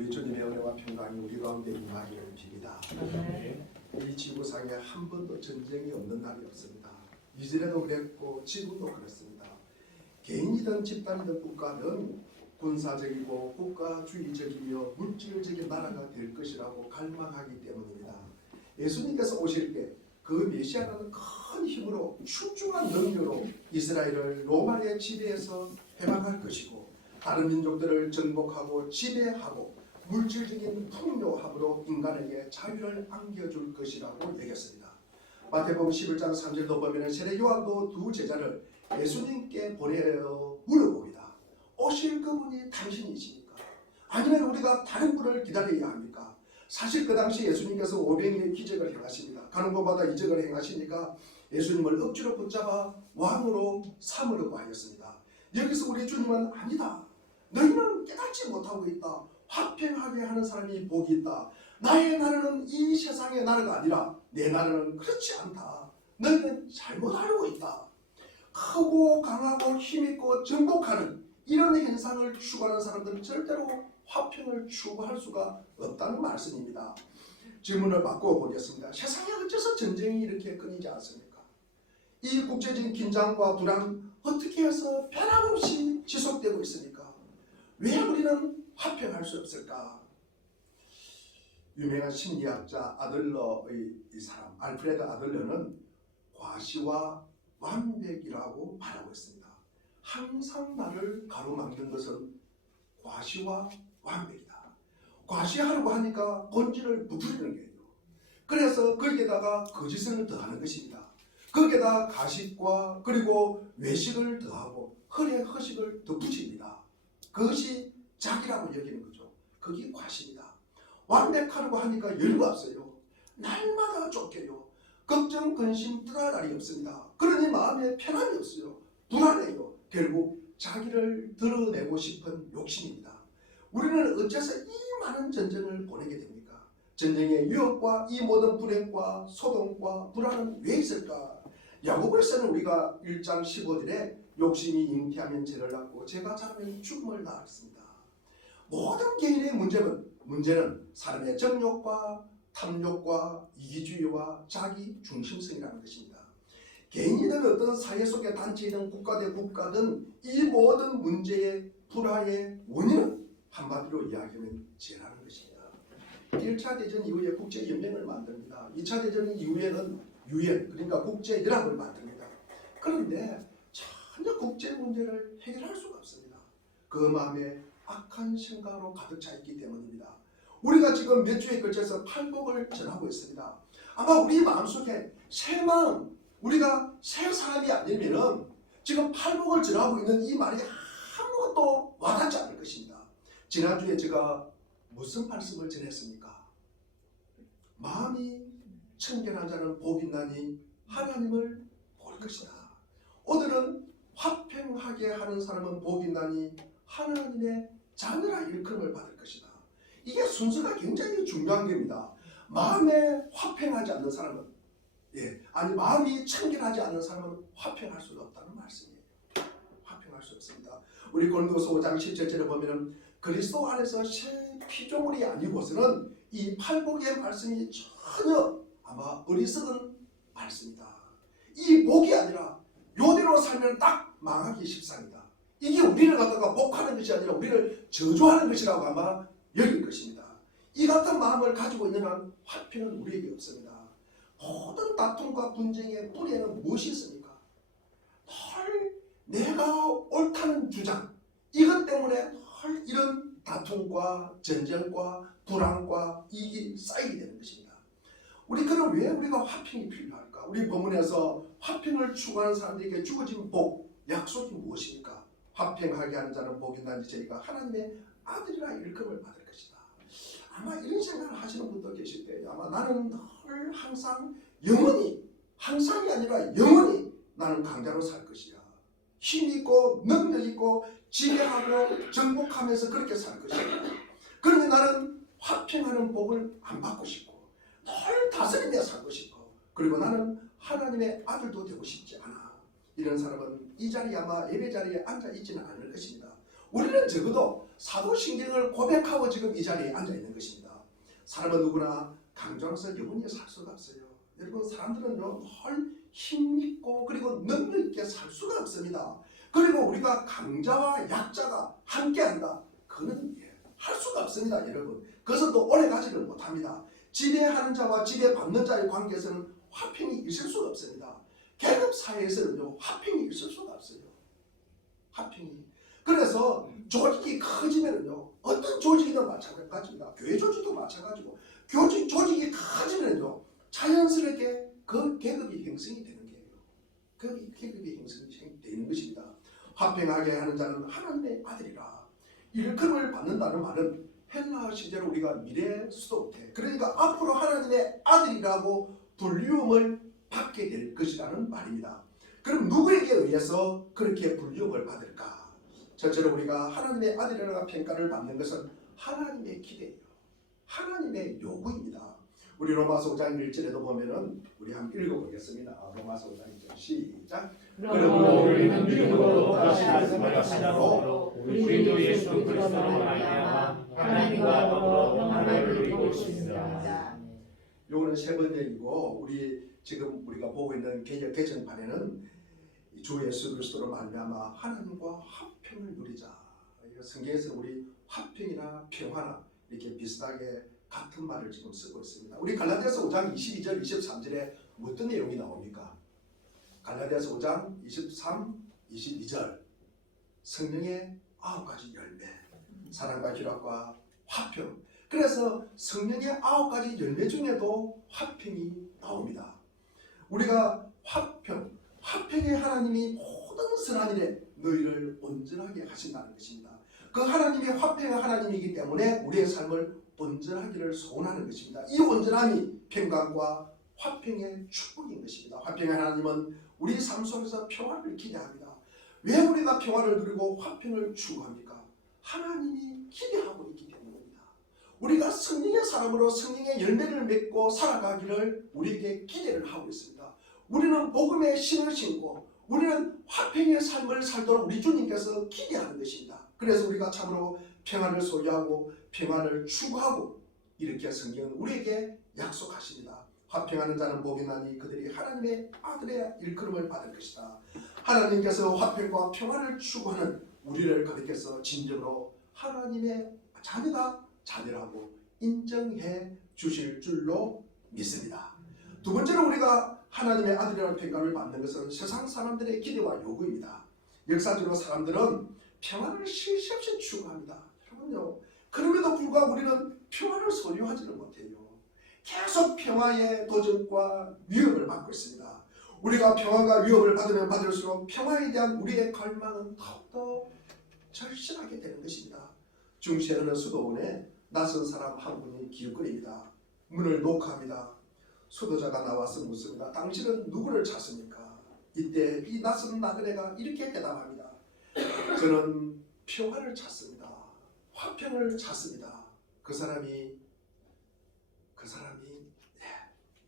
우리 주님의 은혜와 평강이 우리 가운데 임하기를 빕니다. 이 지구상에 한 번도 전쟁이 없는 날이 없습니다. 이전에도 그랬고 지금도 그렇습니다. 개인이든 집단이든 국가는 군사적이고 국가주의적이며 물질적인 나라가 될 것이라고 갈망하기 때문입니다. 예수님께서 오실 때 그 메시아라는 큰 힘으로 출중한 능력으로 이스라엘을 로마의 지배에서 해방할 것이고 다른 민족들을 정복하고 지배하고 물질적인 풍요함으로 인간에게 자유를 안겨줄 것이라고 얘기했습니다. 마태복음 11장 3절도 보면 세례 요한도 두 제자를 예수님께 보내어 물어봅니다. 오실 그분이 당신이십니까? 아니면 우리가 다른 분을 기다려야 합니까? 사실 그 당시 예수님께서 500일의 기적을 행하십니다. 가는 곳마다 이적을 행하시니까 예수님을 억지로 붙잡아 왕으로 삼으려고 하였습니다. 여기서 우리 주님은 아니다. 너희는 깨닫지 못하고 있다. 화평하게 하는 사람이 복이 있다. 나의 나라는 이 세상의 나라가 아니라 내 나라는 그렇지 않다. 너희는 잘못 알고 있다. 크고 강하고 힘있고 정복하는 이런 현상을 추구하는 사람들은 절대로 화평을 추구할 수가 없다는 말씀입니다. 질문을 바꾸어 보겠습니다. 세상에 어째서 전쟁이 이렇게 끊이지 않습니까? 이 국제적인 긴장과 불안 어떻게 해서 변함없이 지속되고 있습니까? 왜 우리는 화평할 수 없을까? 유명한 심리학자 아들러의 이 사람 알프레드 아들러는 과시와 완벽이라고 말하고 있습니다. 항상 나를 가로막는 것은 과시와 완벽이다. 과시하려고 하니까 본질을 부풀리는 거예요. 그래서 거기에다가 거짓을 더하는 것입니다. 거기에다 가식과 그리고 외식을 더하고 허식을 더 붙입니다. 그것이 자기라고 여기는 거죠. 그게 과시입니다. 완벽하려고 하니까 여유가 없어요. 날마다 쫓겨요. 걱정, 근심, 떠날 날이 없습니다. 그러니 마음에 편안이 없어요. 불안해요. 결국 자기를 드러내고 싶은 욕심입니다. 우리는 어째서 이 많은 전쟁을 보내게 됩니까? 전쟁의 유혹과 이 모든 불행과 소동과 불안은 왜 있을까? 야고보서는 우리가 1장 15절에 욕심이 잉태하면 죄를 낳고 죄가 자라면 죽음을 낳았습니다. 모든 개인의 문제는 사람의 정욕과 탐욕과 이기주의와 자기 중심성이라는 것입니다. 개인이든 어떤 사회 속의 단체이든 국가든 국가든 이 모든 문제의 불화의 원인은 한마디로 이야기하면 죄라는 것입니다. 1차 대전 이후에 국제연맹을 만듭니다. 2차 대전 이후에는 유엔 그러니까 국제연합을 만듭니다. 그런데 전혀 국제 문제를 해결할 수가 없습니다. 그 마음에 악한 생각으로 가득 차 있기 때문입니다. 우리가 지금 몇 주에 걸쳐서 팔복을 전하고 있습니다. 아마 우리 마음속에 새 마음, 우리가 새 사람이 아니면 지금 팔복을 전하고 있는 이 말이 아무것도 와닿지 않을 것입니다. 지난주에 제가 무슨 말씀을 전했습니까? 마음이 청결한 자는 복이 있나니 하나님을 볼 것이다. 오늘은 화평하게 하는 사람은 복이 있나니 하나님의 자녀라 일컬음을 받을 것이다. 이게 순서가 굉장히 중요한 겁니다. 마음에 화평하지 않는 사람은 마음이 청결하지 않는 사람은 화평할 수가 없다는 말씀이에요. 화평할 수 없습니다. 우리 고린도서 5장 17절에 보면은 그리스도 안에서 새 피조물이 아니고서는 이 팔복의 말씀이 전혀 아마 어리석은 말씀이다. 이 복이 아니라 요대로 살면 딱 망하기 십상이다. 이게 우리를 갖다가 복하는 것이 아니라 우리를 저주하는 것이라고 아마 여길 것입니다. 이 같은 마음을 가지고 있는 한 화평은 우리에게 없습니다. 모든 다툼과 분쟁의 뿌리에는 무엇이 있습니까? 늘 내가 옳다는 주장, 이것 때문에 늘 이런 다툼과 전쟁과 불안과 이익이 쌓이게 되는 것입니다. 그럼 왜 우리가 화평이 필요할까? 우리 본문에서 화평을 추구하는 사람들에게 주어진 복, 약속이 무엇입니까? 화평하게 하는 자는 복이 있나니 저희가 하나님의 아들이라 일컬음을 받을 것이다. 아마 이런 생각을 하시는 분도 계실 거예요. 아마 나는 늘 항상 영원히, 항상이 아니라 영원히 나는 강자로 살 것이야. 힘 있고 능력 있고 지배하고 정복하면서 그렇게 살 것이야. 그런데 나는 화평하는 복을 안 받고 싶고 늘 다스리며 살고 싶고 그리고 나는 하나님의 아들도 되고 싶지 않아. 이런 사람은 이 자리에 아마 예배 자리에 앉아 있지는 않을 것입니다. 우리는 적어도 사도신경을 고백하고 지금 이 자리에 앉아 있는 것입니다. 사람은 누구나 강조하면서 영원히 살 수가 없어요. 여러분, 사람들은요 늘 힘있고 그리고 능력 있게 살 수가 없습니다. 그리고 우리가 강자와 약자가 함께한다, 그는 할 수가 없습니다. 여러분, 그것은 또 오래 가지를 못합니다. 지배하는 자와 지배받는 자의 관계에서는 화평이 있을 수가 없습니다. 계급 사회에서는요 화평이 있을 수가 없어요. 화평이. 그래서 조직이 커지면은요, 어떤 조직이든 마찬가지입니다. 교회 조직도 마찬가지고, 조직이 커지면요 자연스럽게 그 계급이 형성이 되는 거예요. 그 계급이 형성이 되는 것입니다. 화평하게 하는 자는 하나님의 아들이라. 일컬음을 받는다는 말은 헬라 시대로 우리가 미래 수도태, 그러니까 앞으로 하나님의 아들이라고 불리움을 받게 될 것이라는 말입니다. 그럼 누구에게 의해서 그렇게 불리움을 받을까? 첫째로 우리가 하나님의 아들이라는 평가를 받는 것은 하나님의 기대예요. 하나님의 요구입니다. 우리 로마서 5장 1절에도 보면은 우리 한번 읽어보겠습니다. 로마서 5장 1절 시작. 그러므로 우리는 믿음으로 다시 말씀하시므로 우리도 예수 그리스도로 말미암아 하나님과 더불어 평안을 누리고 있습니다. 요거는 세 번 얘기고, 우리 지금 우리가 보고 있는 개역 개정판에는 주 예수 그리스도로 말미암아 하나님과 화평을 누리자. 성경에서 우리 화평이나 평화나 이렇게 비슷하게 같은 말을 지금 쓰고 있습니다. 우리 갈라디아서 5장 22절 23절에 어떤 내용이 나옵니까? 갈라디아서 5장 23, 22절 성령의 9가지 열매, 사랑과 희락과 화평. 그래서 성령의 9가지 열매 중에도 화평이 나옵니다. 우리가 화평의 하나님이 모든 선한 일에 너희를 온전하게 하신다는 것입니다. 그 하나님이 화평의 하나님이기 때문에 우리의 삶을 온전하기를 소원하는 것입니다. 이 온전함이 평강과 화평의 축복인 것입니다. 화평의 하나님은 우리 삶 속에서 평화를 기대합니다. 왜 우리가 평화를 누리고 화평을 추구합니까? 하나님이 기대하고 있기 때문입니다. 우리가 성령의 사람으로 성령의 열매를 맺고 살아가기를 우리에게 기대를 하고 있습니다. 우리는 복음의 신을 신고 우리는 화평의 삶을 살도록 우리 주님께서 기대하는 것입니다. 그래서 우리가 참으로 평안을 소유하고 평안을 추구하고 이렇게 성경은 우리에게 약속하십니다. 화평하는 자는 복이 나니 그들이 하나님의 아들의 일컬음을 받을 것이다. 하나님께서 화평과 평안을 추구하는 우리를 가르쳐서 진정으로 하나님의 자녀라고 인정해 주실 줄로 믿습니다. 두 번째로 우리가 하나님의 아들이라는 평가를 받는 것은 세상 사람들의 기대와 요구입니다. 역사적으로 사람들은 평안을 쉴 새 없이 추구합니다. 여러분요, 그럼에도 불구하고 우리는 평안을 소유하지는 못해요. 계속 평화의 도전과 위협을 받고 있습니다. 우리가 평화가 위협을 받으면 받을수록 평화에 대한 우리의 갈망은 더욱더 절실하게 되는 것입니다. 중시의 어느 수도원에 낯선 사람 한 분이 기웃거립니다. 문을 녹화합니다. 수도자가 나와서 묻습니다. 당신은 누구를 찾습니까? 이때 이 낯선 나그네가 이렇게 대답합니다. 저는 평화를 찾습니다. 화평을 찾습니다. 그 사람이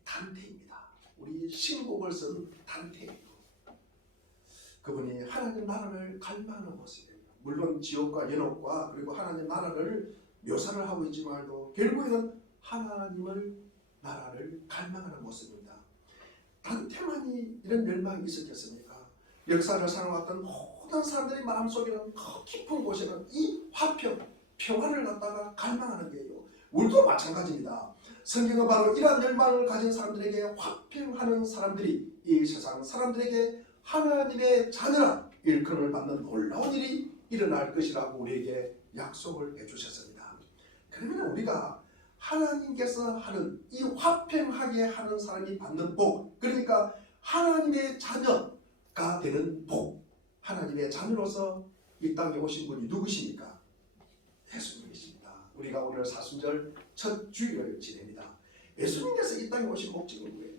단테입니다. 우리 신곡을 쓴 단테예요. 그분이 하나님 나라를 갈망하는 모습이에요. 물론 지옥과 연옥과 그리고 하나님 나라를 묘사를 하고 있지만도 결국에는 하나님을 나라를 갈망하는 모습입니다. 단테만이 이런 멸망이 있었겠습니까? 역사를 살아왔던 모든 사람들의 마음속에는 더 깊은 곳에는 이 평화를 갖다가 갈망하는 거예요. 우리도 마찬가지입니다. 성경은 바로 이러한 열망을 가진 사람들에게 화평하는 사람들이 이 세상 사람들에게 하나님의 자녀라 일컬음을 받는 놀라운 일이 일어날 것이라고 우리에게 약속을 해주셨습니다. 그러면 우리가 하나님께서 하는 이 화평하게 하는 사람이 받는 복, 그러니까 하나님의 자녀가 되는 복, 하나님의 자녀로서 이 땅에 오신 분이 누구십니까? 예수님이십니다. 우리가 오늘 사순절 첫 주일을 지냅니다. 예수님께서 이 땅에 오신 목적은 뭐예요?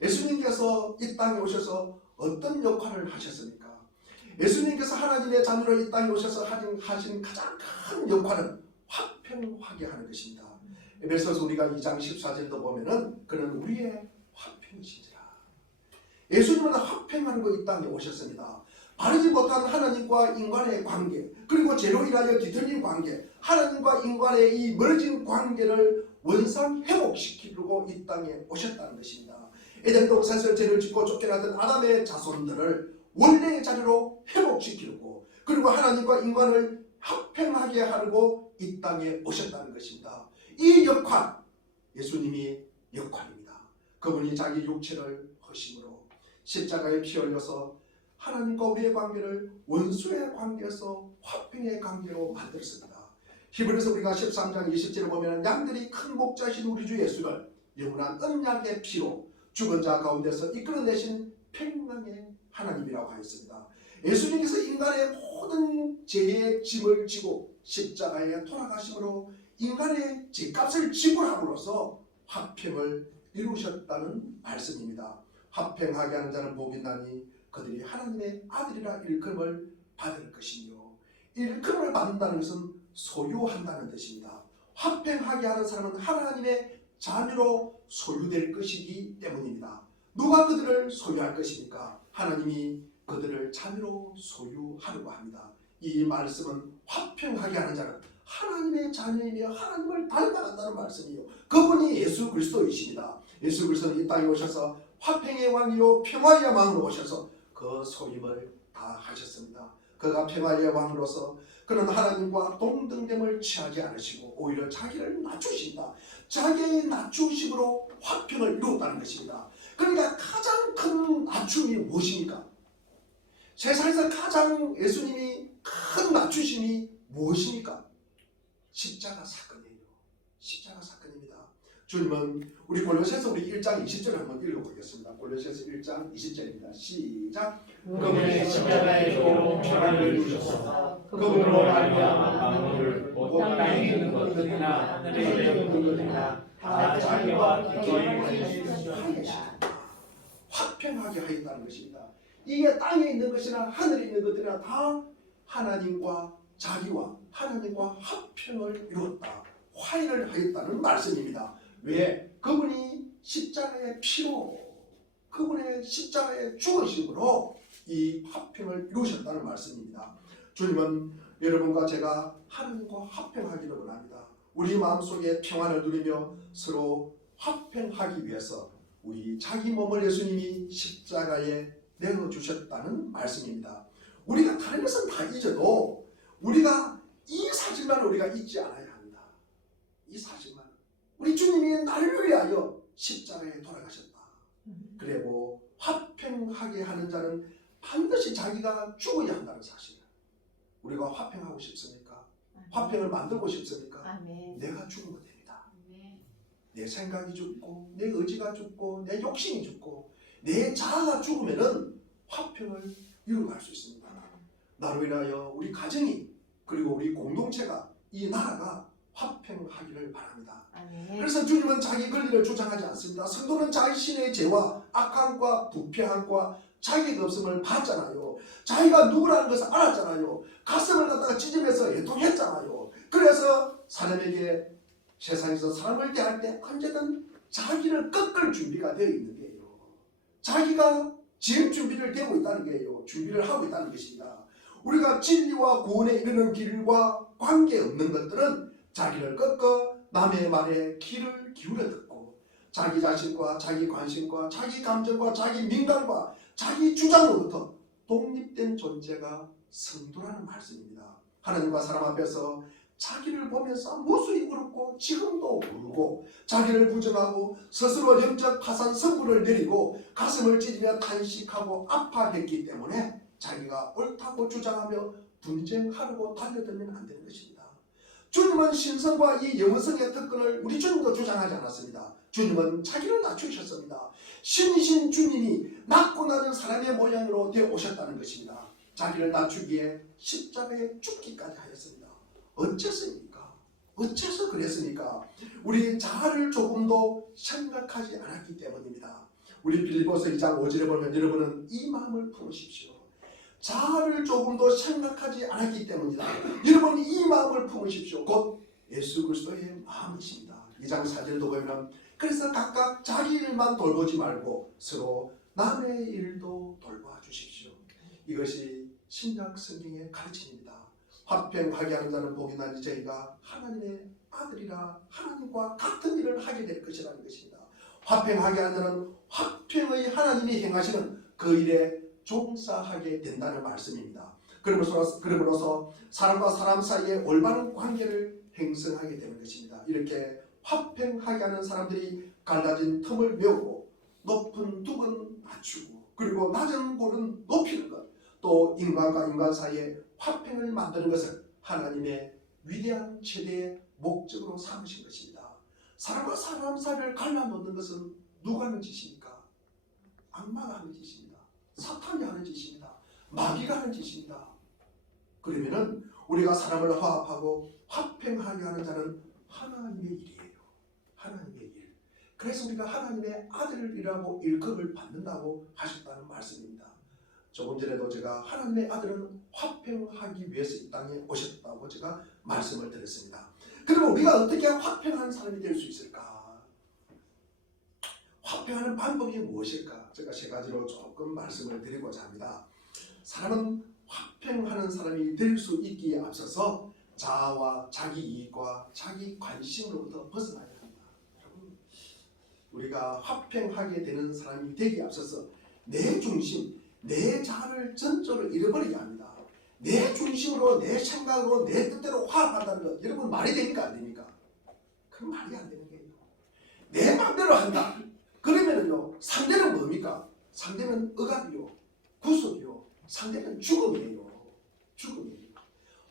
예수님께서 이 땅에 오셔서 어떤 역할을 하셨습니까? 예수님께서 하나님의 자녀로 이 땅에 오셔서 하신 가장 큰 역할은 화평하게 하는 것입니다. 에베소서 우리가 2장 14절도 보면은 그는 우리의 화평이시니라. 예수님은 화평하는 거 이 땅에 오셨습니다. 바르지 못한 하나님과 인간의 관계, 그리고 죄로 인하여 뒤틀린 관계, 하나님과 인간의 이 멀어진 관계를 원상 회복시키려고 이 땅에 오셨다는 것입니다. 에덴 동산에서 죄를 짓고 쫓겨나던 아담의 자손들을 원래의 자리로 회복시키려고, 그리고 하나님과 인간을 합행하게 하려고 이 땅에 오셨다는 것입니다. 이 역할, 예수님이 역할입니다. 그분이 자기 육체를 허심으로 십자가에 피 흘려서 하나님과 우리의 관계를 원수의 관계에서 화평의 관계로 만들었습니다. 히브리서 우리가 13장 20절을 보면 양들이 큰 목자이신 우리 주 예수를 영원한 언약의 피로 죽은 자 가운데서 이끌어내신 평강의 하나님이라고 하였습니다. 예수님께서 인간의 모든 죄의 짐을 지고 십자가에 돌아가심으로 인간의 죄값을 지불함으로써 화평을 이루셨다는 말씀입니다. 화평하게 하는 자는 복이 있나니 그들이 하나님의 아들이라 일컬음을 받을 것이며, 일컬음을 받는다는 것은 소유한다는 뜻입니다. 화평하게 하는 사람은 하나님의 자녀로 소유될 것이기 때문입니다. 누가 그들을 소유할 것입니까? 하나님이 그들을 자녀로 소유하려고 합니다. 이 말씀은 화평하게 하는 자는 하나님의 자녀이며 하나님을 닮아간다는 말씀이요, 그분이 예수 그리스도이십니다. 예수 그리스도는 이 땅에 오셔서 화평의 왕이요 평화의 왕으로 오셔서 그 소임을 다 하셨습니다. 그가 평화의 왕으로서 그는 하나님과 동등됨을 취하지 않으시고 오히려 자기를 낮추신다. 자기의 낮추심으로 화평을 이루었다는 것입니다. 그러니까 가장 큰 낮춤이 무엇입니까? 세상에서 가장 예수님이 큰 낮추심이 무엇입니까? 십자가 사건이에요. 십자가 사건입니다. 주님은 우리 골로새서 우리 1장 20절을 한번 읽어보겠습니다. 골로새서 1장 20절입니다. 시작. 그분이 십자가의 도로 평화를 주셔서 그분으로 말미암아 만물을 곧 땅에 있는 것들이나 하늘에 있는 것들이나 다 자기와 기꺼이 하셨습니다. 화평하게 하였다는 것입니다. 이게 땅에 있는 것이나 하늘에 있는 것들이나 다 하나님과 자기와 하나님과 화평을 이루었다, 화해를 하였다는 말씀입니다. 왜? 그분이 십자가의 피로, 그분의 십자가의 죽으심으로 이 화평을 이루셨다는 말씀입니다. 주님은 여러분과 제가 하나님과 화평하기를 원합니다. 우리 마음속에 평안을 누리며 서로 화평하기 위해서 우리 자기 몸을 예수님이 십자가에 내어주셨다는 말씀입니다. 우리가 다른 것은 다 잊어도 우리가 이 사실만 우리가 잊지 않아야 합니다. 이 사실만. 우리 주님이 나를 위하여 십자가에 돌아가셨다. 그리고 화평하게 하는 자는 반드시 자기가 죽어야 한다는 사실. 우리가 화평하고 싶습니까? 화평을 만들고 싶습니까? 아멘. 내가 죽으면 됩니다. 아멘. 내 생각이 죽고 내 의지가 죽고 내 욕심이 죽고 내 자아가 죽으면은 화평을 이루어갈 수 있습니다. 나로 인하여 우리 가정이, 그리고 우리 공동체가, 이 나라가 화평하기를 바랍니다. 아멘. 그래서 주님은 자기 권리를 주장하지 않습니다. 성도는 자신의 죄와 악함과 부패함과 자기의 없음을 봤잖아요. 자기가 누구라는 것을 알았잖아요. 가슴을 갖다가 찢으면서 애통했잖아요. 그래서 사람에게, 세상에서 사람을 대할 때 언제든 자기를 꺾을 준비가 되어 있는 거예요. 자기가 지금 준비를 되고 있다는 거예요. 준비를 하고 있다는 것입니다. 우리가 진리와 구원에 이르는 길과 관계없는 것들은 자기를 꺾어 남의 말에 귀를 기울여 듣고 자기 자신과 자기 관심과 자기 감정과 자기 민감과 자기 주장으로부터 독립된 존재가 성도라는 말씀입니다. 하나님과 사람 앞에서 자기를 보면서 무수히 울었고 지금도 울고 자기를 부정하고 스스로 영적 파산 선고를 내리고 가슴을 찢으며 탄식하고 아파했기 때문에 자기가 옳다고 주장하며 분쟁하려고 달려들면 안 되는 것입니다. 주님은 신성과 이 영성의 특권을 우리 주님도 주장하지 않았습니다. 주님은 자기를 낮추셨습니다. 신이신 주님이 낮고 낮은 사람의 모양으로 되어 오셨다는 것입니다. 자기를 낮추기에 십자가에 죽기까지 하였습니다. 어째서입니까? 어째서 그랬습니까? 우리 자아를 조금도 생각하지 않았기 때문입니다. 우리 빌립보서 2장 5절에 보면 여러분은 이 마음을 품으십시오. 자아를 조금도 생각하지 않았기 때문이다. 여러분 이 마음을 품으십시오. 곧 예수 그리스도의 마음이십니다. 2장 4절도 보면 그래서 각각 자기 일만 돌보지 말고 서로 남의 일도 돌봐 주십시오. 이것이 신약 성경의 가르침입니다. 화평하게 하는 자는 복이 나니 저희가 하나님의 아들이라 하나님과 같은 일을 하게 될 것이라는 것입니다. 화평하게 하는 자는 화평의 하나님이 행하시는 그 일에 종사하게 된다는 말씀입니다. 그러므로서 사람과 사람 사이에 올바른 관계를 형성하게 되는 것입니다. 이렇게 화평하게 하는 사람들이 갈라진 틈을 메우고 높은 뚝은 낮추고 그리고 낮은 곳은 높이는 것, 또 인간과 인간 사이에 화평을 만드는 것을 하나님의 위대한 최대의 목적으로 삼으신 것입니다. 사람과 사람 사이를 갈라놓는 것은 누가 하는 짓입니까? 악마가 하는 짓입니다. 사탄이 하는 짓입니다. 마귀가 하는 짓입니다. 그러면은 우리가 사람을 화합하고 화평하게 하는 자는 하나님의 일이에요. 하나님의 일. 그래서 우리가 하나님의 아들이라고 일컬음을 받는다고 하셨다는 말씀입니다. 조금 전에도 제가 하나님의 아들은 화평하기 위해서 이 땅에 오셨다고 제가 말씀을 드렸습니다. 그러면 우리가 어떻게 화평한 사람이 될 수 있을까? 화평하는 방법이 무엇일까? 제가 세 가지로 조금 말씀을 드리고자 합니다. 사람은 화평하는 사람이 될 수 있기에 앞서서 자아와 자기 이익과 자기 관심으로부터 벗어나야 합니다. 여러분, 우리가 화평하게 되는 사람이 되기에 앞서서 내 중심, 내 자아를 전적으로 잃어버려야 합니다. 내 중심으로, 내 생각으로, 내 뜻대로 화합한다는 것, 여러분 말이 됩니까? 안 됩니까? 그건 말이 안 되는 거예요. 내 마음대로 한다. 그러면은요, 상대는 뭡니까? 상대는 억압이요, 구속이요, 상대는 죽음이에요. 죽음이에요.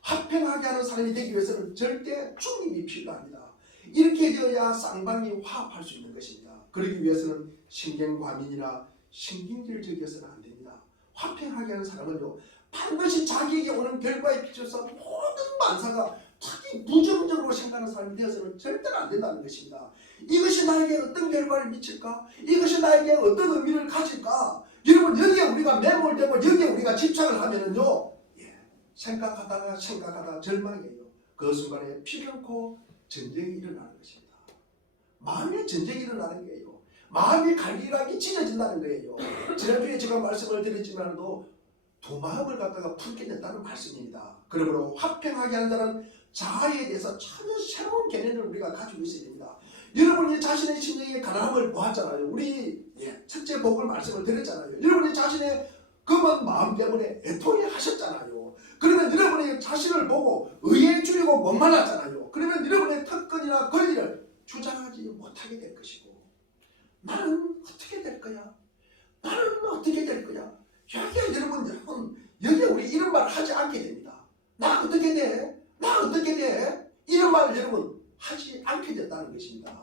화평하게 하는 사람이 되기 위해서는 절대 중립이 필요합니다. 이렇게 되어야 쌍방이 화합할 수 있는 것입니다. 그러기 위해서는 신경과민이나 신경질적이어서는 안 됩니다. 화평하게 하는 사람은요, 반드시 자기에게 오는 결과에 비춰서 모든 만사가 자기 부정적으로 생각하는 사람이 되어서는 절대로 안 된다는 것입니다. 이것이 나에게 어떤 결과를 미칠까? 이것이 나에게 어떤 의미를 가질까? 여러분, 여기에 우리가 매몰되고 여기에 우리가 집착을 하면은요, 생각하다가 절망이에요. 그 순간에 피결코 전쟁이 일어나는 것입니다. 마음의 전쟁이 일어나는 거예요. 마음이 갈기갈기 찢어진다는 거예요. 지난주에 제가 말씀을 드렸지만도 두 마음을 갖다가 풀게 된다는 말씀입니다. 그러므로 화평하게 하는 자는 자아에 대해서 전혀 새로운 개념을 우리가 가지고 있어야 됩니다. 여러분이 자신의 심령의 가난함을 보았잖아요. 우리 첫째 복을 말씀을 드렸잖아요. 여러분이 자신의 검은 마음 때문에 애통해 하셨잖아요. 그러면 여러분이 자신을 보고 의에 줄이고 원만하잖아요. 그러면 여러분의 특권이나 권리를 주장하지 못하게 될 것이고, 나는 어떻게 될 거야? 나는 어떻게 될 거야? 여기에 여러분 여기에 우리 이런 말을 하지 않게 됩니다. 나 어떻게 돼? 나 어떻게 돼? 이런 말을 여러분 하지 않게 됐다는 것입니다.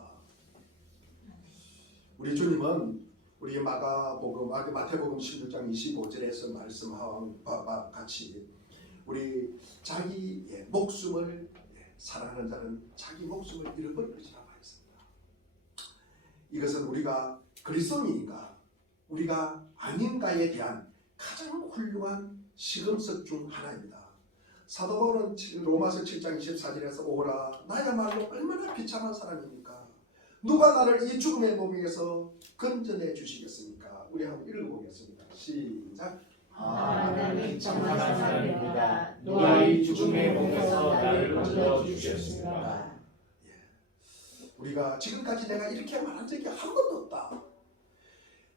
우리 주님은 우리 마태복음 16장 25절에서 말씀한 바와 같이 우리 자기 목숨을 사랑하는 자는 자기 목숨을 잃어버릴 것이라고 하였습니다. 이것은 우리가 그리스도인인가 우리가 아닌가에 대한 가장 훌륭한 시금석 중 하나입니다. 사도 바울은 로마서 7장 24절에서 오라 나야말로 얼마나 비참한 사람입니까? 누가 나를 이 죽음의 몸에서 건져내 주시겠습니까? 우리 한번 읽어보겠습니다. 시작. 나는 비참한 사람입니다. 누가 이 죽음의 몸에서 나를 건져 주셨습니까? 우리가 지금까지 내가 이렇게 말한 적이 한 번도 없다.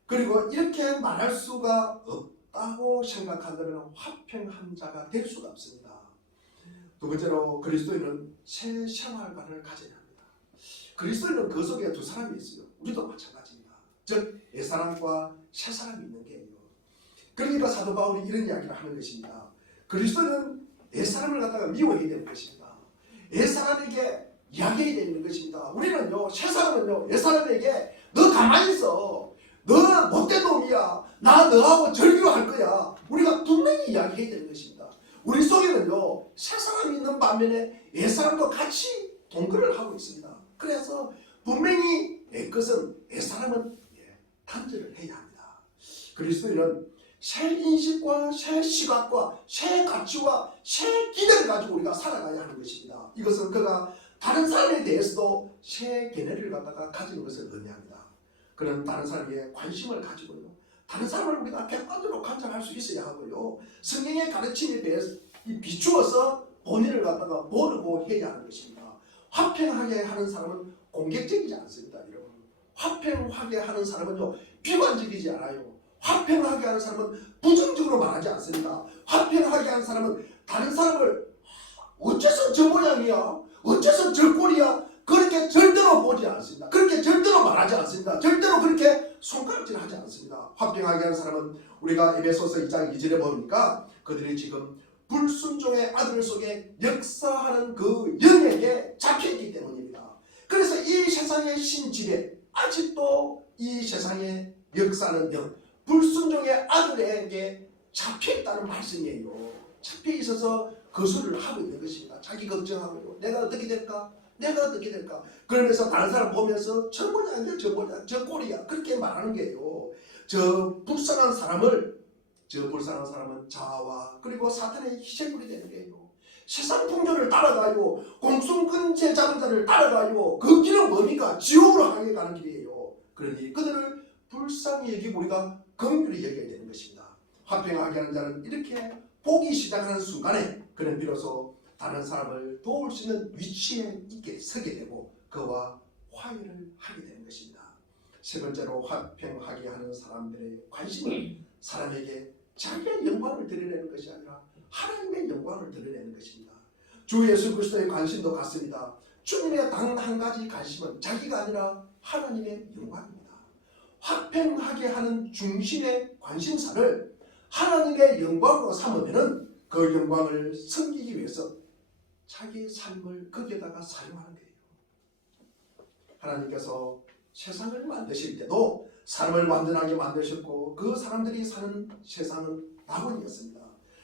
그리고 이렇게 말할 수가 없다고 생각한다면 화평한 자가 될 수가 없습니다. 두 번째로 그리스도인은 새 생활관을 가져야 합니다. 그리스도인은 그 속에 두 사람이 있어요. 우리도 마찬가지입니다. 즉 옛사람과 새사람이 있는 게요. 그러니까 사도 바울이 이런 이야기를 하는 것입니다. 그리스도인은 옛사람을 갖다가 미워해야 되는 것입니다. 옛사람에게 이야기해야 되는 것입니다. 우리는요, 새사람은요, 옛사람에게 너 가만히 있어. 너 못된 놈이야. 나 너하고 절교할 거야. 우리가 분명히 이야기해야 되는 것입니다. 우리 속에는요, 새사람이 있는 반면에 옛사람도 같이 동거를 하고 있습니다. 그래서 분명히 옛것은 옛사람은 단절을 해야 합니다. 그리스도인은 새 인식과 새 시각과 새 가치와 새 기대를 가지고 우리가 살아가야 하는 것입니다. 이것은 그가 다른 사람에 대해서도 새 견해를 갖다가 가지는 것을 의미합니다. 그는 다른 사람에게 관심을 가지고요, 다른 사람을 우리가 객관적으로 관찰할 수 있어야 하고요. 성경의 가르침에 대해서 비추어서 본인을 갖다가 모르고 해야 하는 것입니다. 화평하게 하는 사람은 공격적이지 않습니다. 여러분. 화평하게 하는 사람은요 비관적이지 않아요. 화평하게 하는 사람은 부정적으로 말하지 않습니다. 화평하게 하는 사람은 다른 사람을 어째서 저 모양이야? 어째서 저 꼴이야? 그렇게 절대로 보지 않습니다. 그렇게 절대로 말하지 않습니다. 절대로 그렇게 손가락질하지 않습니다. 화평하게 하는 사람은 우리가 에베소서 2장 2절에 보니까 그들이 지금 불순종의 아들 속에 역사하는 그 영에게 잡혀있기 때문입니다. 그래서 이 세상의 신지배, 아직도 이 세상에 역사하는 영, 불순종의 아들에게 잡혀있다는 말씀이에요. 잡혀있어서 거수를 하고 있는 것입니다. 자기 걱정하고요. 내가 어떻게 될까? 내가 어떻게 될까? 그러면서 다른 사람 보면서 저 모양이야, 저 모양, 저 꼴이야. 그렇게 말하는 거예요. 저 불쌍한 사람은 자아와 그리고 사탄의 희생물이 되는 거예요. 세상 풍조를 따라가요. 공순근제 잡은 자를 따라가요. 그 길은 뭡니까? 지옥으로 향해 가는 길이에요. 그러니 그들을 불쌍히 여기고 우리가 긍휼히 여겨야 되는 것입니다. 화평하게 하는 자는 이렇게 보기 시작하는 순간에 그는 비로소 다른 사람을 도울 수 있는 위치에 있게 서게 되고 그와 화해를 하게 되는 것입니다. 세 번째로 화평하게 하는 사람들의 관심은 사람에게 자기의 영광을 드러내는 것이 아니라 하나님의 영광을 드러내는 것입니다. 주 예수 그리스도의 관심도 같습니다. 주님의 단 한 가지 관심은 자기가 아니라 하나님의 영광입니다. 화평하게 하는 중심의 관심사를 하나님의 영광으로 삼으면은 그 영광을 섬기기 위해서 자기 삶을 거기에다가 사용하는 거예요. 하나님께서 세상을 만드실 때도 사람을 완전하게 만드셨고 그 사람들이 사는 세상은 낙원이었습니다.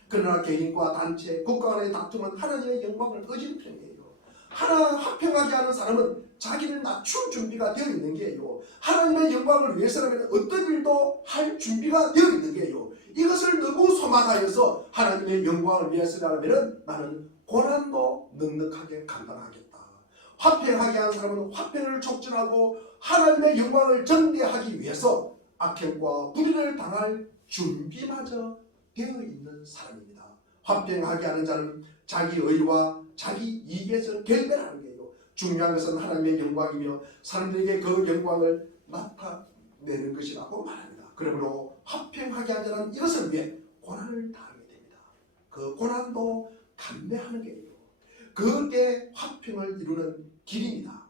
그러나 개인과 단체, 국가 간의 다툼은 하나님의 영광을 어지럽히는 거예요. 하나 화평하게 하는 사람은 자기를 낮출 준비가 되어 있는 게요. 하나님의 영광을 위해서라면 어떤 일도 할 준비가 되어 있는 게요. 이것을 너무 소망하여서 하나님의 영광을 위해서라면 나는 고난도 넉넉하게 감당하겠다. 화평하게 하는 사람은 화평을 촉진하고 하나님의 영광을 전대하기 위해서 악행과 불의를 당할 준비마저 되어 있는 사람입니다. 화평하게 하는 자는 자기 의와 자기 이익에서 결별하는 거예요. 중요한 것은 하나님의 영광이며 사람들에게 그 영광을 나타내는 것이라고 말합니다. 그러므로 화평하게 하는 자는 이것을 위해 고난을 당하게 됩니다. 그 고난도 감내하는 게요. 그게 화평을 이루는 길입니다.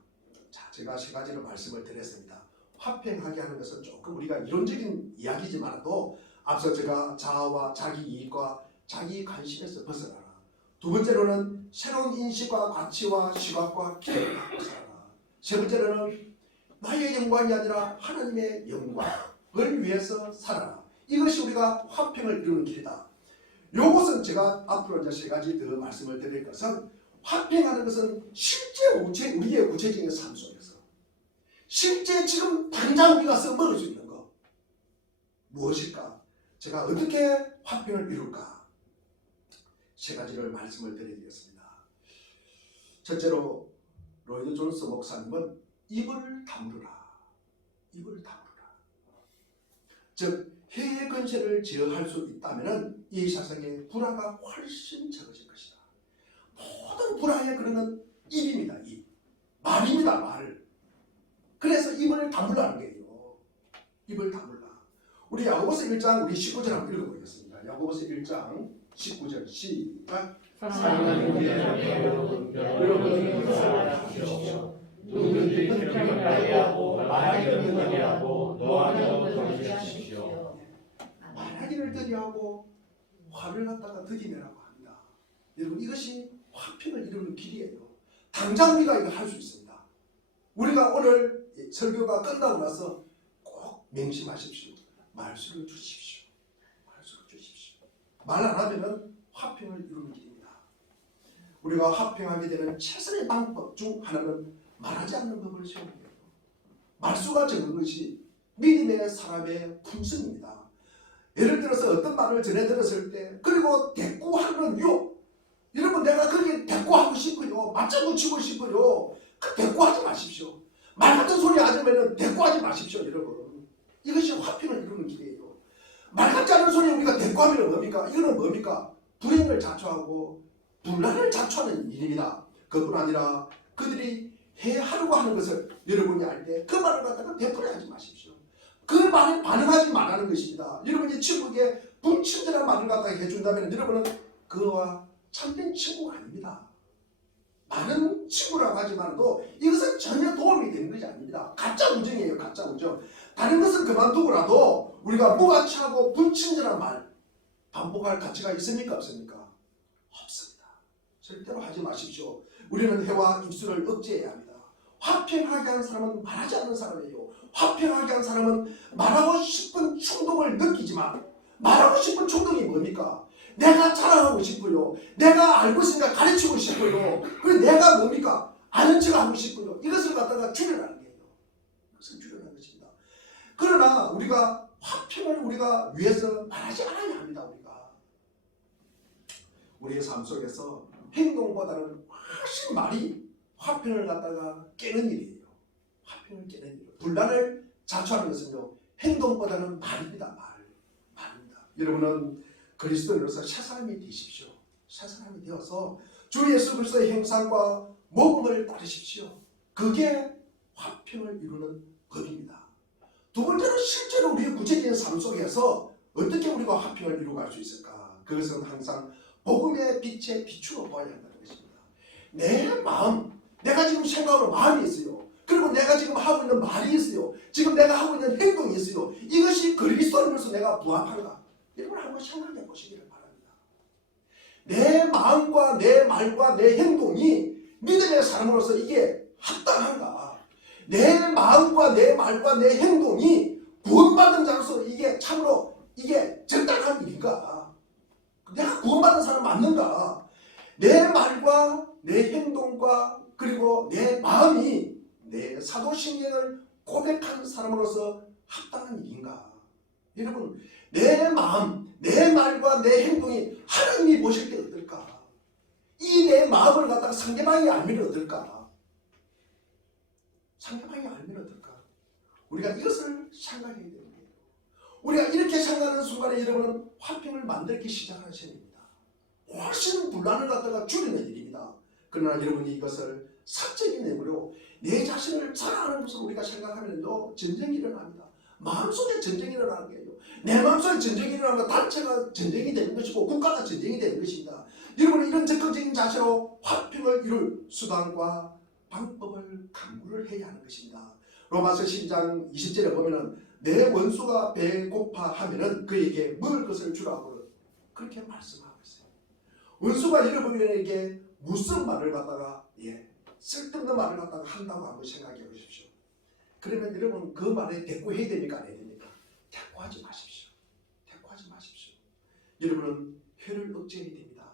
자, 제가 세 가지로 말씀을 드렸습니다. 화평하게 하는 것은 조금 우리가 이론적인 이야기지만도 앞서 제가 자아와 자기 이익과 자기 관심에서 벗어나라. 두 번째로는 새로운 인식과 가치와 시각과 기대를 갖고 살아라. 세 번째로는 나의 영광이 아니라 하나님의 영광을 위해서 살아라. 이것이 우리가 화평을 이루는 길이다. 이것은 제가 앞으로 이제 세 가지 더 말씀을 드릴 것은 화평하는 것은 실제 우리의 구체적인 삶 속에서 실제 지금 당장 우리가 써먹을 수 있는 것 무엇일까? 제가 어떻게 화평을 이룰까? 세 가지를 말씀을 드리겠습니다. 첫째로 로이드 존스 목사님은 입을 다물어라. 입을 다물어라. 즉 해의 근세를 제어할 수 있다면 이 세상의 불화가 훨씬 적어질 것이다. 모든 불화의 근원은 입입니다. 입. 말입니다. 말. 그래서 입을 다물라는 거예요. 입을 다물라. 우리 야고보서 1장 우리 19절 한번 읽어보겠습니다. 야고보서 1장 19절 시작. 사랑하는 자매 여러분 사랑하십시오. 누구든지 편견하게 하고 말하기를 더디하고 노하기를 더디하십시오. 말하기를 더디하고 화를 갖다가 더디내라고 합니다. 여러분 이것이 화평을 이루는 길이에요. 당장 우리가 이거 할 수 있습니다. 우리가 오늘 설교가 끝나고 나서 꼭 명심하십시오. 말수를 주십시오. 말수를 주십시오. 말 안 하면 화평을 이루는 길입니다. 우리가 화평하게 되는 최선의 방법 중 하나는 말하지 않는 법을 세우는 거예요. 말수가 적은 것이 믿음의 사람의 품성입니다. 예를 들어서 어떤 말을 전해 들었을 때 그리고 대꾸하는 유혹. 여러분 내가 거기에 대꾸하고 싶어요. 맞장구 치고 싶어요. 그 대꾸하지 마십시오. 말 같은 소리 하자면 대꾸하지 마십시오. 여러분 이것이 화평을 이루는 길이에요. 말 같지 않은 소리 우리가 대꾸하면 뭡니까? 이거는 뭡니까? 불행을 자초하고 분란을 자초하는 일입니다. 그뿐 아니라 그들이 해하려고 하는 것을 여러분이 알 때 그 말을 갖다가 되풀이하지 마십시오. 그 말에 반응하지 말라는 것입니다. 여러분이 친구에게 불친절한 말을 갖다가 해준다면 여러분은 그와 참된 친구가 아닙니다. 많은 친구라고 하지만도 이것은 전혀 도움이 되는 것이 아닙니다. 가짜 우정이에요. 가짜 우정. 다른 것은 그만두고라도 우리가 무가치하고 불친절한 말 반복할 가치가 있습니까? 없습니까? 없습니다. 절대로 하지 마십시오. 우리는 해와 입술을 억제해야 합니다. 화평하게 하는 사람은 말하지 않는 사람이에요. 화평하게 하는 사람은 말하고 싶은 충동을 느끼지만 말하고 싶은 충동이 뭡니까? 내가 자랑하고 싶고요. 내가 알고 있으니까 가르치고 싶고요. 그리고 내가 뭡니까? 아는 척 하고 싶고요. 이것을 갖다가 줄여라는 거예요. 이것을 줄여라는 것입니다. 그러나 우리가 화평을 우리가 위해서 말하지 않아야 합니다. 우리의 삶 속에서 행동보다는 훨씬 말이 화평을 갖다가 깨는 일이에요. 화평을 깨는 일. 분란을 자초하는 것은요. 행동보다는 말입니다. 말입니다. 여러분은 그리스도인으로서 새 사람이 되십시오. 새 사람이 되어서 주 예수 그리스도의 형상과 모범을 따르십시오. 그게 화평을 이루는 법입니다. 두 번째로 실제로 우리의 구체적인 삶 속에서 어떻게 우리가 화평을 이루어갈 수 있을까? 그것은 항상 복음의 빛에 비추어 보아야 한다는 것입니다. 내 마음, 내가 지금 생각으로 마음이 있어요. 그리고 내가 지금 하고 있는 말이 있어요. 지금 내가 하고 있는 행동이 있어요. 이것이 그리스도인으로서 내가 부합한가? 여러분 한번 생각해 보시기를 바랍니다. 내 마음과 내 말과 내 행동이 믿음의 사람으로서 이게 합당한가? 내 마음과 내 말과 내 행동이 구원받은 자로서 이게 참으로 이게 적당한 일인가? 내가 구원받은 사람 맞는가? 내 말과 내 행동과 그리고 내 마음이 내 사도신경을 고백한 사람으로서 합당한 일인가? 여러분 내 마음, 내 말과 내 행동이 하나님이 보실 때 어떨까? 이 내 마음을 갖다가 상대방이 알면 어떨까? 상대방이 알면 어떨까? 우리가 이것을 생각해야 되는 거예요. 우리가 이렇게 생각하는 순간에 여러분은 화평을 만들기 시작하는 셈입니다. 훨씬 분란을 갖다가 줄이는 일입니다. 그러나 여러분이 이것을 사적인 내부로 내 자신을 자랑하는 것을 우리가 생각하면요 전쟁이 일어납니다. 마음속에 전쟁이 일어나는 거예요. 내 마음속에 전쟁이 일어나면 단체가 전쟁이 되는 것이고 국가가 전쟁이 되는 것입니다. 여러분은 이런 적극적인 자세로 화평을 이룰 수단과 방법을 강구를 해야 하는 것입니다. 로마서 12장 20절에 보면은 내 원수가 배고파 하면은 그에게 먹을 것을 주라고 그렇게 말씀하고 있어요. 원수가 여러분에게 무슨 말을 갖다가 쓸데없는 말을 갖다가 한다고 한번 생각해 보십시오. 그러면 여러분 그 말에 대꾸해야 됩니까? 안 해야 됩니까? 대꾸하지 마십시오. 대꾸하지 마십시오. 여러분은 회를 억제해야 됩니다.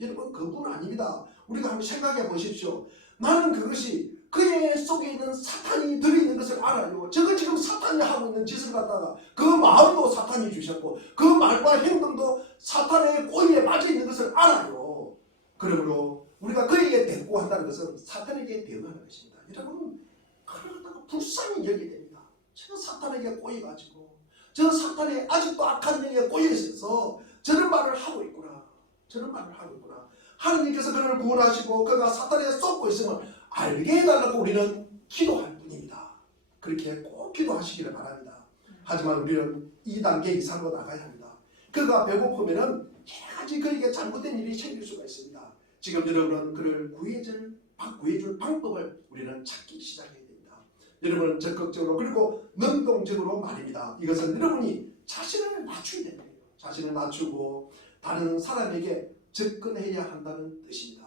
여러분 그뿐 아닙니다. 우리가 한번 생각해 보십시오. 나는 그것이 그의 속에 있는 사탄이 들어있는 것을 알아요. 저거 지금 사탄이 하고 있는 짓을 갖다가 그 마음도 사탄이 주셨고 그 말과 행동도 사탄의 꼬리에 빠져 있는 것을 알아요. 그러므로 우리가 그에게 대꾸한다는 것은 사탄에게 대응하는 것입니다. 여러분 그걸 갖다가 불쌍히 여기게 됩니다. 저 사탄에게 꼬여가지고 저 사탄의 아직도 악한 영에 꼬여 있어서 저런 말을 하고 있구나. 저런 말을 하고 있구나. 하느님께서 그를 구원하시고 그가 사탄에 쏟고 있음을 알게 해달라고 우리는 기도할 뿐입니다. 그렇게 꼭 기도하시기를 바랍니다. 하지만 우리는 2단계 이상으로 나가야 합니다. 그가 배고프면은 여러 가지 그에게 잘못된 일이 생길 수가 있습니다. 지금 여러분은 그를 구해줄 방법을 우리는 찾기 시작해야 됩니다. 여러분은 적극적으로 그리고 능동적으로 말입니다. 이것은 여러분이 자신을 낮추게 되는 거예요. 자신을 낮추고 다른 사람에게 접근해야 한다는 뜻입니다.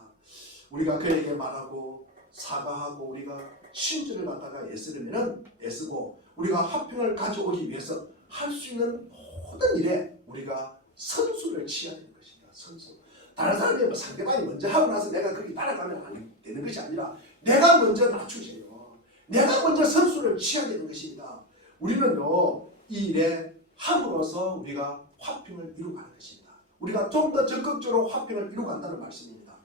우리가 그에게 말하고 사과하고 우리가 친절을 갖다가 애쓰고 우리가 화평을 가져오기 위해서 할 수 있는 모든 일에 우리가 선수를 취해야 되는 것입니다. 선수. 다른 사람이 뭐 상대방이 먼저 하고 나서 내가 거기 따라가면 안 되는 것이 아니라 내가 먼저 낮추세요. 내가 먼저 선수를 취해야 되는 것입니다. 우리는요 이 일에 함으로써 우리가 화평을 이루어가는 것입니다. 우리가 좀 더 적극적으로 화평을 이루어간다는 말씀입니다.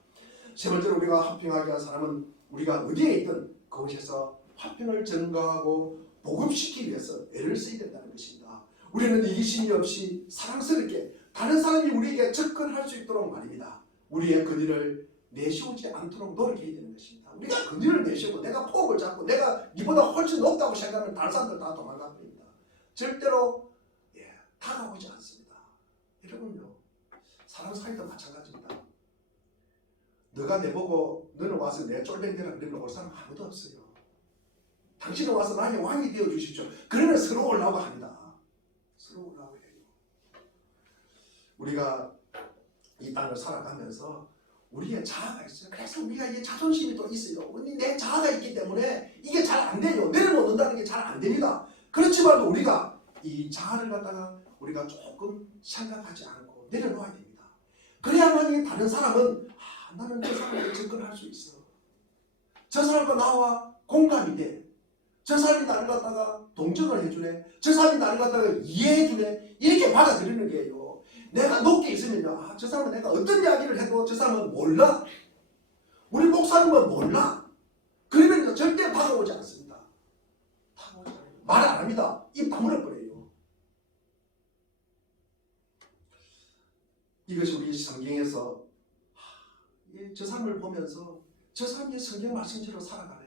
세 번째로 우리가 화평하게 한 사람은 우리가 어디에 있든 그곳에서 화평을 증가하고 보급시키기 위해서 애를 써야 된다는 것입니다. 우리는 이기심이 없이 사랑스럽게 다른 사람이 우리에게 접근할 수 있도록 말입니다. 우리의 근위를 내세우지 않도록 노력해야 되는 것입니다. 우리가 근위를 내세우고 내가 포업을 잡고 내가 니보다 훨씬 높다고 생각하면 다른 사람들 다 도망갈 겁니다. 절대로 다가오지 않습니다. 여러분요, 사람 사이도 마찬가지입니다. 너가 내보고 너는 와서 내 쫄병되라 그러면 올 사람 아무도 없어요. 당신은 와서 나의 왕이 되어 주십시오. 그러면 서로 올라오고 합니다. 서로 올라오고 해요. 우리가 이 땅을 살아가면서 우리의 자아가 있어요. 그래서 우리가 이게 자존심이 또 있어요. 내 자아가 있기 때문에 이게 잘 안 돼요. 내려놓는다는 게 잘 안 됩니다. 그렇지만 우리가 이 자아를 갖다가 우리가 조금 생각하지 않고 내려놓아야 됩니다. 그래야만 다른 사람은 나는 저 사람에게 접근할 수 있어. 저 사람과 나와 공감이 돼. 저 사람이 나를 갖다가 동정을 해주네. 저 사람이 나를 갖다가 이해해주네. 이렇게 받아들이는 게요. 내가 높게 있으면요, 저 사람은 내가 어떤 이야기를 해도 저 사람은 몰라. 우리 목사님은 몰라. 그러면 절대 다가오지 않습니다. 말 안 합니다. 입 다물어 버려요. 이것이 우리 성경에서 저 사람을 보면서 저 사람이 성경 말씀대로 살아가네.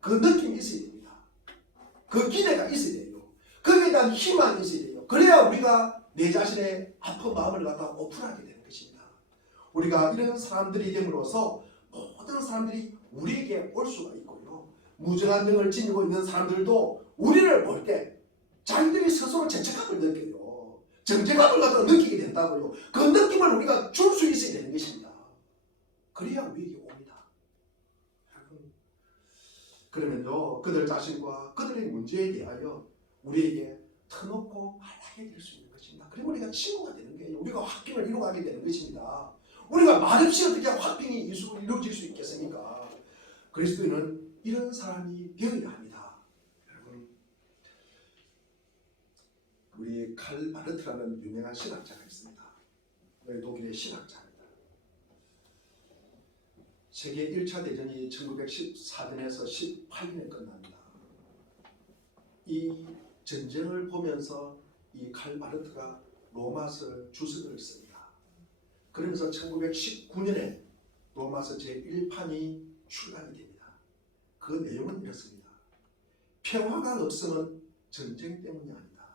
그 느낌이 있어야 됩니다. 그 기대가 있어야 돼요. 거기에 대한 희망이 있어야 돼요. 그래야 우리가 내 자신의 아픈 마음을 갖다 오픈하게 되는 것입니다. 우리가 이런 사람들이 됨으로써 모든 사람들이 우리에게 올 수가 있고요. 무정한 능을 지니고 있는 사람들도 우리를 볼 때 자기들이 스스로 죄책감을 느껴요. 정죄감을 갖다 느끼게 된다고요. 그 느낌을 우리가 줄 수 있어야 되는 것입니다. 그래야 우리에게 옵니다. 그러면요, 그들 자신과 그들의 문제에 대하여 우리에게 터놓고 말하게 될 수 있는 것입니다. 그리고 우리가 친구가 되는 거예요. 우리가 화평을 이루어가게 되는 것입니다. 우리가 말없이 어떻게 화평이 이루어질 수 있겠습니까? 그리스도인은 이런 사람이 되어야 합니다. 여러분, 우리 칼 바르트라는 유명한 신학자가 있습니다. 독일의 신학자입니다. 세계 1차 대전이 1914년에서 18년에 끝납니다. 이 전쟁을 보면서 이 칼 바르트가 로마서 주석을 씁니다. 그러면서 1919년에 로마서 제1판이 출간이 됩니다. 그 내용은 이렇습니다. 평화가 없으면 전쟁 때문이 아니다.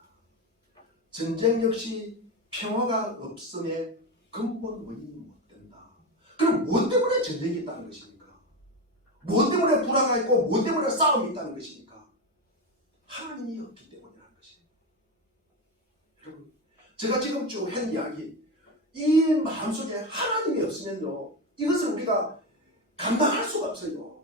전쟁 역시 평화가 없음의 근본 원인이 못 된다. 그럼 무엇 때문에 전쟁이 있다는 것입니까? 무엇 때문에 불화가 있고 무엇 때문에 싸움이 있다는 것입니까? 하나님이 없기 때문이라는 것입니다. 여러분, 제가 지금 쭉 한 이야기, 이 마음속에 하나님이 없으면요, 이것을 우리가 감당할 수가 없어요.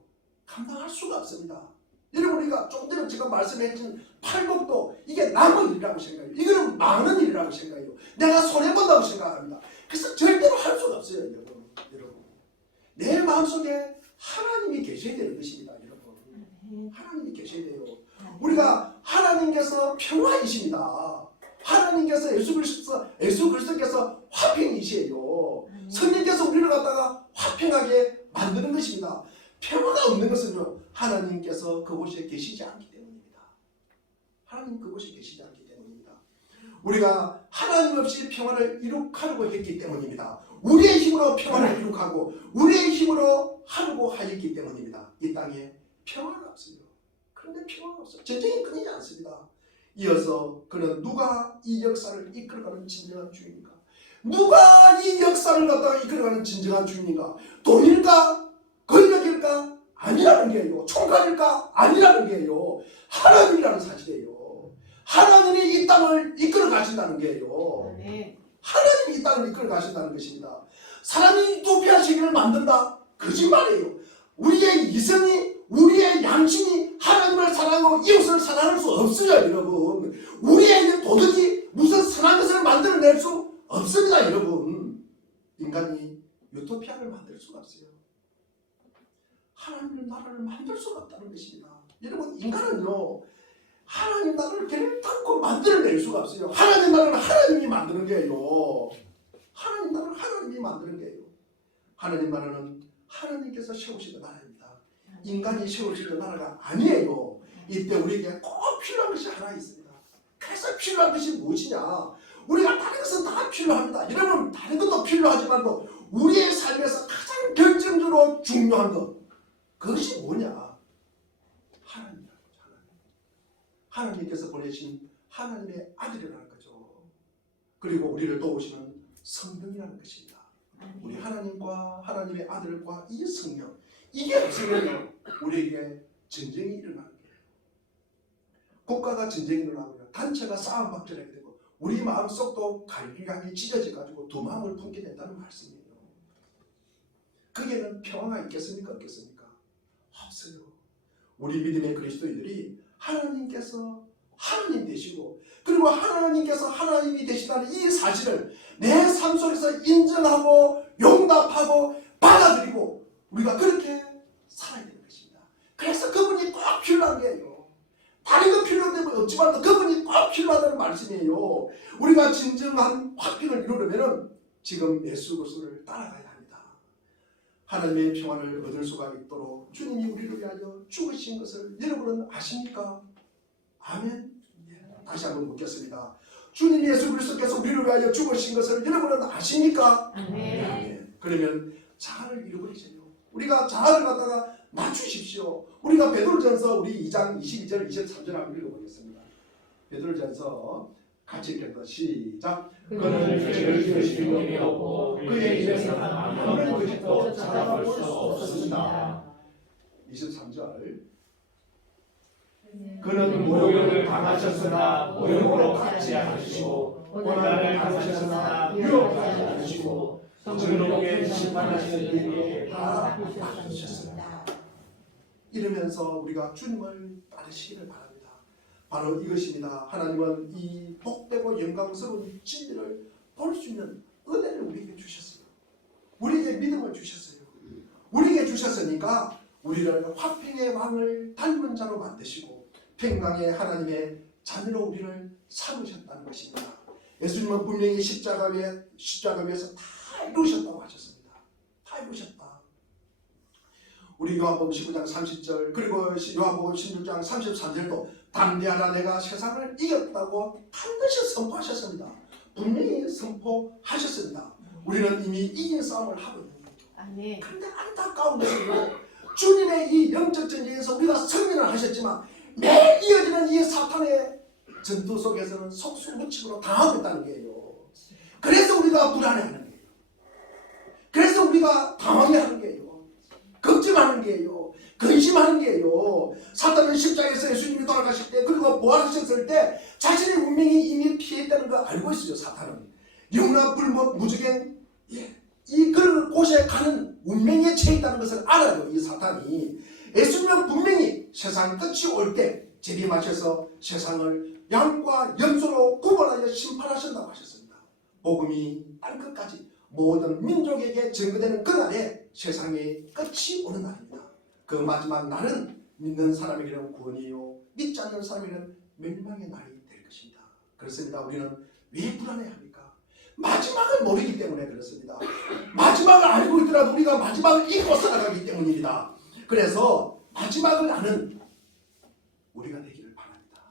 감당할 수가 없습니다. 여러분, 우리가 조금 전에 제가 말씀해준 팔복도 이게 남은 일이라고 생각해요. 이거는 많은 일이라고 생각해요. 내가 손해본다고 생각합니다. 그래서 절대로 할 수가 없어요. 여러분, 내 마음속에 하나님이 계셔야 되는 것입니다. 여러분, 하나님이 계셔야 돼요. 우리가 하나님께서 평화이십니다. 하나님께서 예수 그리스도께서 화평이시에요. 성령께서 우리를 갖다가 화평하게 만드는 것입니다. 평화가 없는 것은요, 하나님께서 그곳에 계시지 않기 때문입니다. 하나님 그곳에 계시지 않기 때문입니다. 우리가 하나님 없이 평화를 이룩하려고 했기 때문입니다. 우리의 힘으로 평화를 이룩하고 우리의 힘으로 하려고 하였기 때문입니다. 이 땅에 평화가 없어요. 그런데 평화가 없어요. 전쟁이 끊이지 않습니다. 이어서 그는 누가 이 역사를 이끌어가는 진정한 주인인가? 누가 이 역사를 갖다가 이끌어가는 진정한 주인인가? 돈일까? 권력일까? 아니라는 게요. 총칼일까? 아니라는 게요. 하나님이라는 사실이에요. 하나님이 이 땅을 이끌어 가신다는 게요. 하나님이 이 땅을 이끌어 가신다는 것입니다. 사람이 유토피아 세계를 만든다? 거짓말이에요. 우리의 이성이, 우리의 양심이 하나님을 사랑하고 이웃을 사랑할 수 없어요, 여러분. 우리의 도덕이 무슨 선한 것을 만들어낼 수 없습니다, 여러분. 인간이 유토피아를 만들 수가 없어요. 하나님의 나라를 만들 수가 없다는 것입니다. 여러분, 인간은요, 하나님 나라를 결단코 만들어낼 수가 없어요. 하나님 나라는 하나님이 만드는 거예요. 하나님 나라는 하나님이 만드는 거예요. 하나님 나라는 하나님께서 세우시는 나라입니다. 인간이 세우시는 나라가 아니에요. 이때 우리에게 꼭 필요한 것이 하나 있습니다. 그래서 필요한 것이 무엇이냐? 우리가 다른 것은 다 필요합니다. 여러분 다른 것도 필요하지만도 우리의 삶에서 가장 결정적으로 중요한 것 그것이 뭐냐? 하나님이라는 거죠. 하나님께서 보내신 하나님의 아들이라는 거죠. 그리고 우리를 도우시는 성령이라는 것입니다. 우리 하나님과 하나님의 아들과 이 성령 이게 없으면 우리에게 전쟁이 일어나는 거예요. 국가가 전쟁이 일어나고요. 단체가 싸움박질하게 되고 우리 마음속도 갈기갈기 찢어져가지고 두 마음을 품게 된다는 말씀이에요. 거기에는 평화가 있겠습니까? 없겠습니까? 없어요. 우리 믿음의 그리스도인들이 하나님께서 하나님 되시고 그리고 하나님께서 하나님이 되시다는 이 사실을 내 삶 속에서 인정하고 용납하고 받아들이고 우리가 그렇게 살아야 되는 것입니다. 그래서 그분이 꼭 필요한 게요. 다른 거 필요한 데 없지만 그분이 꼭 필요하다는 말씀이에요. 우리가 진정한 화평을 이루려면 지금 예수 그리스도를 따라가야 합니다. 하나님의 평안을 얻을 수가 있도록 주님이 우리를 위하여 죽으신 것을 여러분은 아십니까? 아멘. 다시 한번 묻겠습니다. 주님 예수 그리스도께서 우리를 위하여 죽으신 것을 여러분은 아십니까? 아멘. 그러면 자아를 잃어버리세요. 우리가 자아를 갖다가 낮추십시오. 우리가 베드로전서 우리 2장 22절 23절 한번 읽어보겠습니다. 베드로전서 같이 읽겠습니다. 시작. 그는 죄를 지으신 분이 없고 그의 입에서는 아무런 거짓도 찾아볼 수 없었습니다. 23절. 그는 모욕을 당하셨으나 모욕으로 갚지 않으시고 고난을 받으셨으나 위협하지 않으시고 정의롭게 심판하시는 이에게 다 받으셨습니다. 이러면서 우리가 주님을 따르시기를 바랍니다. 바로 이것입니다. 하나님은 이 복되고 영광스러운 진리를 볼 수 있는 은혜를 우리에게 주셨어요. 우리에게 믿음을 주셨어요. 우리에게 주셨으니까 우리를 화평의 왕을 닮은 자로 만드시고 평강의 하나님의 자녀로 우리를 삼으셨다는 것입니다. 예수님은 분명히 십자가 위에서 다 이루셨다고 하셨습니다. 다 이루셨다. 우리 요한복음 19장 30절 그리고 요한복음 16장 33절도 담대하라 내가 세상을 이겼다고 반드시 선포하셨습니다. 분명히 선포하셨습니다. 우리는 이미 이긴 싸움을 하고 있는 거죠. 그런데 안타까운 것은요. 주님의 이 영적 전쟁에서 우리가 승리를 하셨지만 매일 이어지는 이 사탄의 전투 속에서는 속수무책으로 당하고 있다는 거예요. 그래서 우리가 불안해하는 거예요. 그래서 우리가 당황해하는 거예요. 걱정하는 거예요. 근심하는 거예요. 사탄은 십자가에서 예수님이 돌아가실 때 그리고 부활하셨을 때 자신의 운명이 이미 피했다는 걸 알고 있어요. 사탄은 영원한 불못 무적행 이 곳에 가는 운명에 처해 있다는 것을 알아요. 이 사탄이 예수님은 분명히 세상 끝이 올 때 재림하셔서 세상을 양과 염소로 구분하여 심판하신다고 하셨습니다. 복음이 땅끝까지 모든 민족에게 증거되는 그날에 세상의 끝이 오는 날입니다. 그 마지막 날은 믿는 사람에게는 구원이요 믿지 않는 사람에게는 멸망의 날이 될 것입니다. 그렇습니다. 우리는 왜 불안해합니까? 마지막을 모르기 때문에 그렇습니다. 마지막을 알고 있더라도 우리가 마지막을 잊고 살아가기 때문입니다. 그래서 마지막을 아는 우리가 되기를 바랍니다.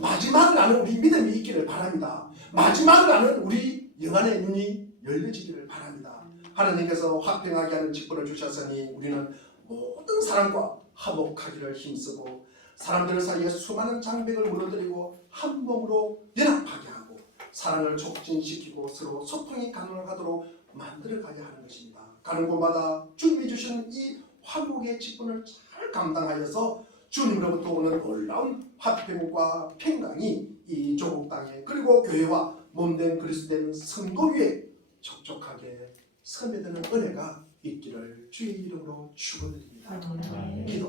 마지막을 아는 우리 믿음이 있기를 바랍니다. 마지막을 아는 우리 영안의 눈이 열려지기를 바랍니다. 하나님께서 화평하게 하는 직분을 주셨으니 우리는 모든 사람과 화목하기를 힘쓰고 사람들 사이에 수많은 장벽을 무너뜨리고 한 몸으로 연합하게 하고 사랑을 촉진시키고 서로 소통이 가능하도록 만들어가야 하는 것입니다. 가는 곳마다 주님이 주시는 이 화목의 직분을 잘 감당하여서 주님으로부터 오는 놀라운 화평과 평강이 이 조국 땅에 그리고 교회와 몸된 그리스도된 성도 위에 촉촉하게 스며드는 은혜가 있기를 주의 이름으로 축원드립니다. 기도하겠습니다.